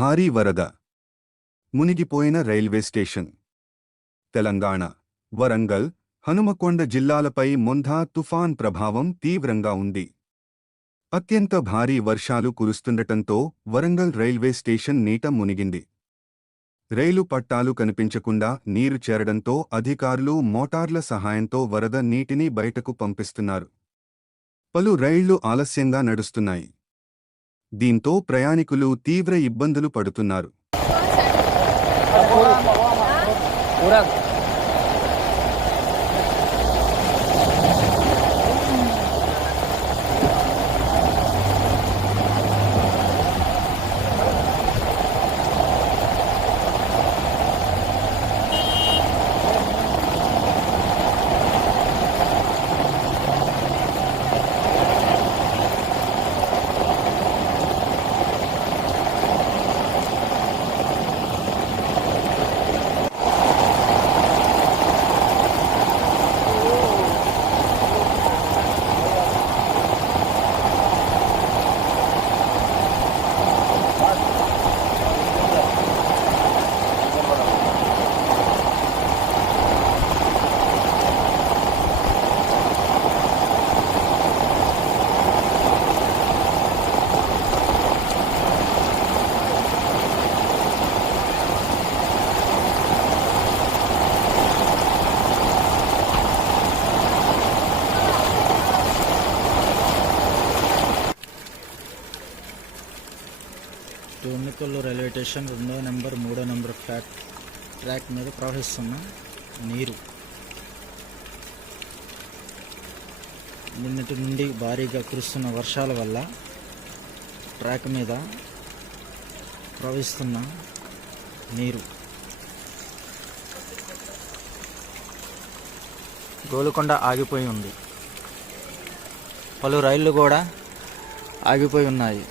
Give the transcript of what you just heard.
భారీ వరద. మునిగిపోయిన రైల్వే స్టేషన్. తెలంగాణ వరంగల్ హనుమకొండ జిల్లాలపై మొంధా తుఫాన్ ప్రభావం తీవ్రంగా ఉంది. అత్యంత భారీ వర్షాలు కురుస్తుండటంతో వరంగల్ రైల్వే స్టేషన్ నీట మునిగింది. రైలు పట్టాలు కనిపించకుండా నీరు చేరడంతో అధికారులు మోటార్ల సహాయంతో వరద నీటిని బయటకు పంపిస్తున్నారు. పలు రైళ్ళు ఆలస్యంగా నడుస్తున్నాయి. దీంతో ప్రయాణికులు తీవ్ర ఇబ్బందులు పడుతున్నారు. पूरा రైల్వే స్టేషన్ రెండో నెంబర్ మూడో నెంబర్ ఫ్లాట్ ట్రాక్ మీద ప్రవహిస్తున్న నీరు. నిన్నటి నుండి భారీగా కురుస్తున్న వర్షాల వల్ల ట్రాక్ మీద ప్రవహిస్తున్న నీరు. గోలుకొండ ఆగిపోయి ఉంది. పలు రైళ్ళు కూడా ఆగిపోయి ఉన్నాయి.